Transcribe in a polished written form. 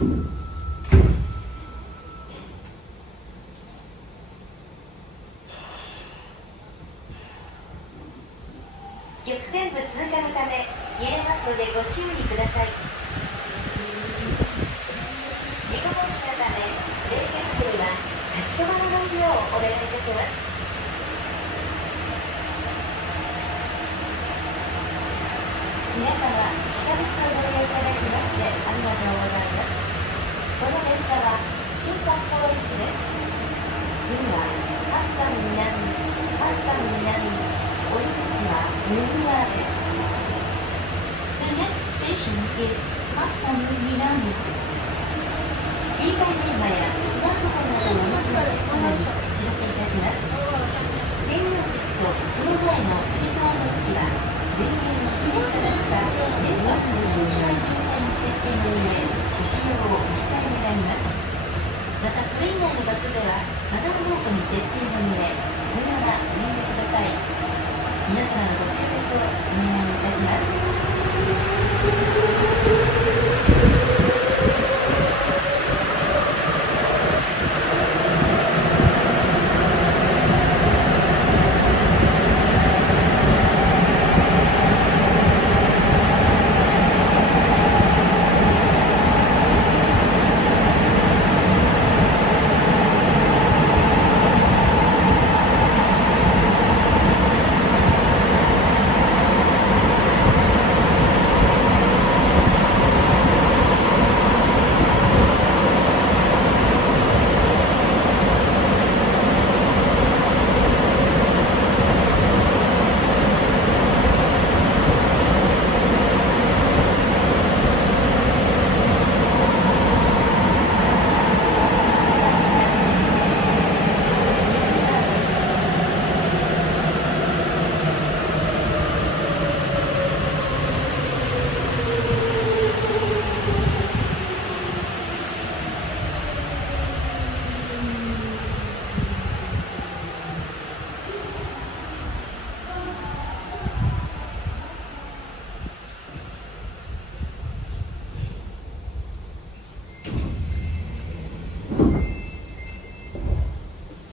玉泉部通過のため揺れますのでご注意ください。事故防止のため冷却部は立ち止まらないようお願いいたします。皆様、地下鉄をご利用いただきましてありがとうございます。この電車は新札幌行きです。次はハッサン南、降り口は右側です。The next station is Hassan Minami. 携帯電話やスマートフォンなどをお持ちのお客様にお知らせいたします。専用席とその前のシートアウト口は電源の切れただった電波の新車電線設定の上、ご使用をお控え願います。またそれ以外の場所ではマザーボートに設定の上、そのままお入れください。皆さんご協力をお